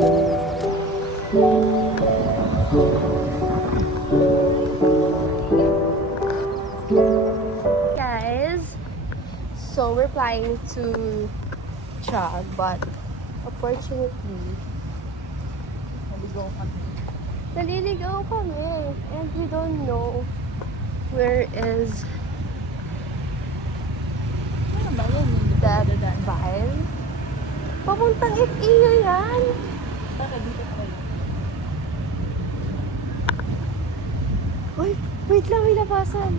Guys, so we're planning to Chag, but unfortunately, naliligaw kami and we don't know where is that vibe. Papuntang FEU yan. Uy, wait lang, may labasan.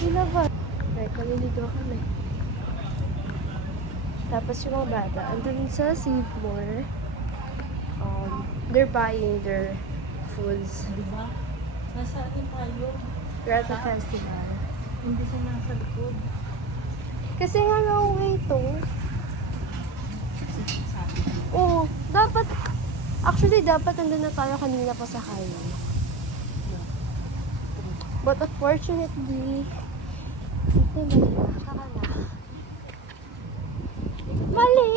May labas. Right, naliligaw kami. Tapos yung mga bata, andun sa Seymour. They're buying their foods. Diba? Nasa atin tayo. We're at the festival. Hindi siya nasa likod. Kasi nga long way to. Oo, dapat, actually dapat nandun na tayo kanina pa sa highway. But unfortunately, hindi na. Mali!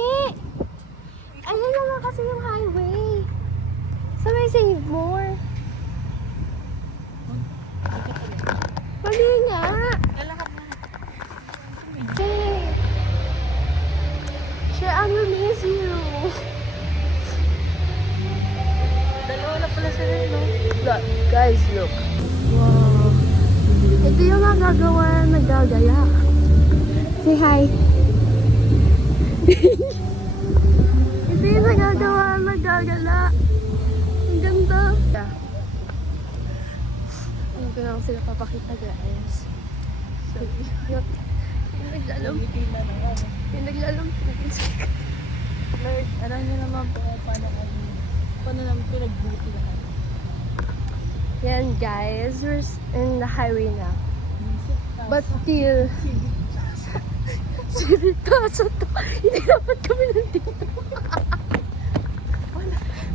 Ayun na nga kasi yung highway. Sa may Seymour. Mali nga! Lalakad na. Hey! Sure, I will miss you. Dalawa na pala sila, no? Look, guys, look. Wow. Ito yung magagawa na nagagaya. Say hi. Ito yung nagagawa na nagagala. Ang ganda. Hindi ko lang sila papakita, guys. So, yung naglalamputin. Yung naglalamputin. Lord, alam niyo naman po paano namin pinagbuti lahat. Yan, guys. We're in the highway na. But still, seryoso to. Hindi dapat kami nandito.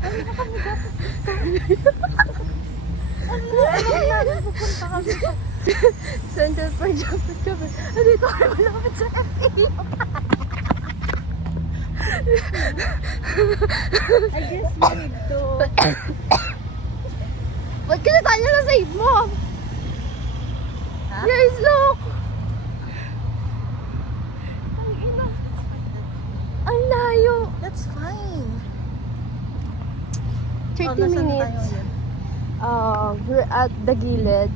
Ano na kami dapat dito? Ano na pupunta kami sa Central Park dapat kami. Andito kami malapit sa FEU. I guess we need to... Ba't kasi tayo na save mo? Ha? Guys, look! Ang ina. Ang layo. That's fine. 30 minutes. We're at the gilid.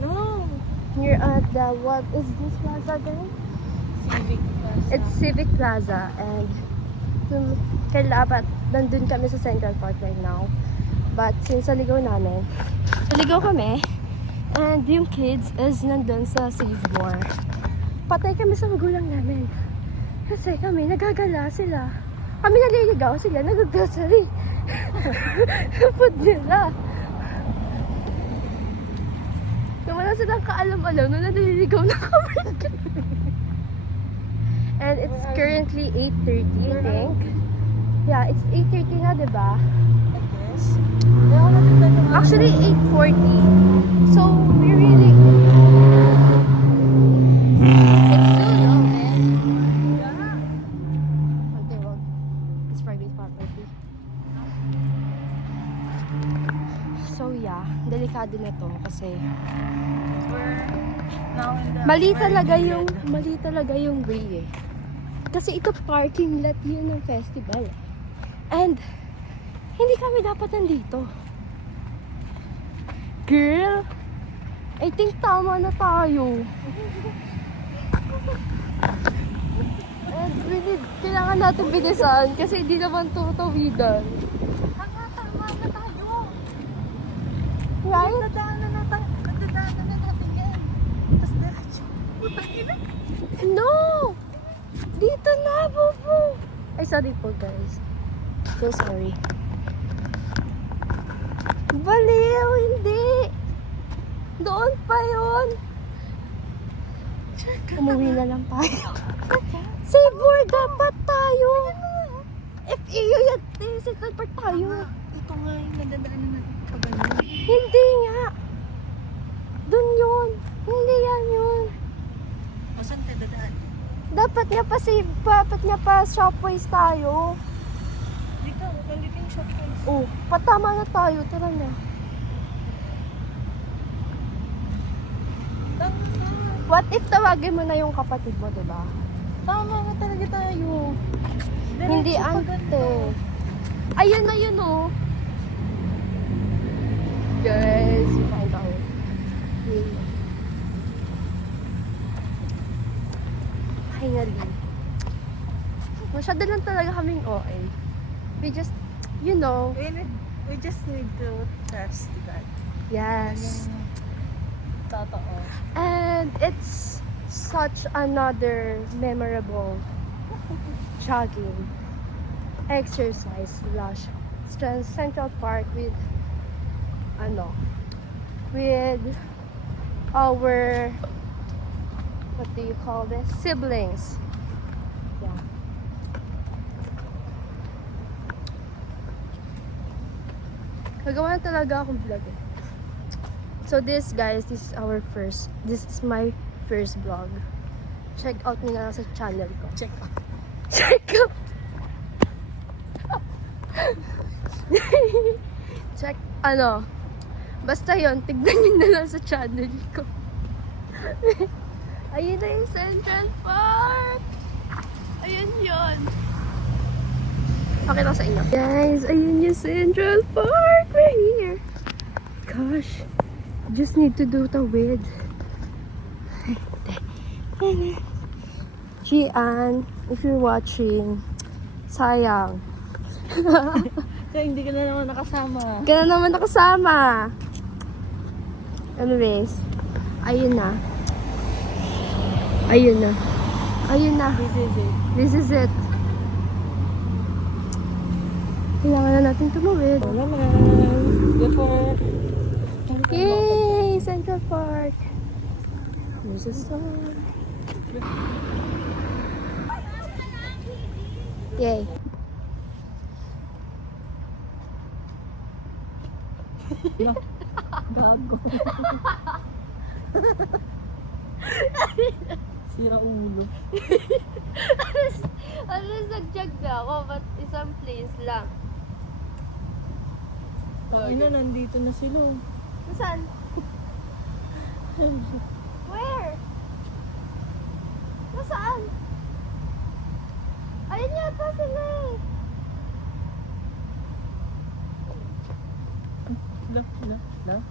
No. We're at the, what is this plaza again? Civic Plaza. It's Civic Plaza and kailangan nandun kami sa Central Park right now. But since saligaw namin, saligaw kami and yung kids is nandun sa Seymour. Patay kami sa magulang namin. Kasi kami nagagala sila. Kami naliligaw sila, nag-grocery. Food nila. So, wala silang kaalam-alam na naliligaw na kami. And it's currently 8:30, I think. Yeah, it's 8:30 na, diba? I guess. Ayaw ko natin tayo ng Actually, 8:40. So, we really... It's still long, eh? Okay, well, it's private property. So, yeah. Delikado na to kasi... We're now in the... Mali talaga yung way, eh. Kasi ito parking lot yun ng festival. And, hindi kami dapat nandito. Girl, I think tama na tayo. And kailangan natin bilisan kasi hindi naman tutawidan. Tama na tayo. Right? Nadaanan na natin yan. Tapos diretso. Putang ina. No! Dito na, Bobo! Ay, sorry po, guys. So sorry. Baliw, hindi! Doon pa yun! Umuwi na lang tayo. Seymour, dapat tayo! FEU yan! Central Park tayo! Ito nga yung nadadaanan natin pag ano. Hindi nga! Doon yun! Hindi yan yun! O saan tayo dadaan? Dapat nga pa Shopways tayo. Oh, patama na tayo. Tara na. Tama na. What if tawagin mo na yung kapatid mo, diba? Tama na talaga tayo. Hindi Diretso pa ante. ganito. Ayun na yun, oh. Guys, we find out. Finally. Masyado lang talaga kaming OA. We just, you know, We just need to trust God. yes. Totoo. And it's such another memorable jogging exercise slash Central Park with with our, what do you call this, siblings. Yeah. Nagawa na talaga akong vlog eh. So this guys, this is my first vlog. Check out nyo na lang sa channel ko. Check out. Check out! Check, basta yon, tignan nyo na lang sa channel ko. Ayun na yung Central Park! Ayun yun! Pakita ko sa inyo. Guys, ayun yung Central Park! We're here! Gosh, just need to do the with. Gian, if you're watching, sayang. Kaya hindi ka na naman nakasama. Ka na naman nakasama. Anyways, ayun na. Ayun na. Ayun na. This is it. This is it. Kailangan na natin tumawid. Wala naman. Before. Yay! Central Park. There's a song. Yay. No. Gago. Sira ulo. Alas nag-jog na ako, but isang place lang. Ina, nandito na sila. Saan? Where? Nasaan? Ayun yata sila eh. No.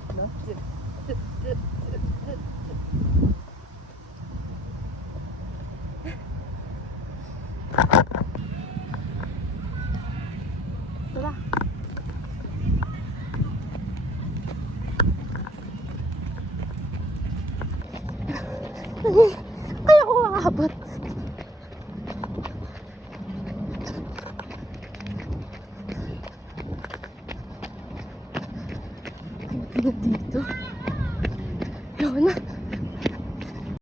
Tara. Kaya ko makakabot. Dito. Ayaw na.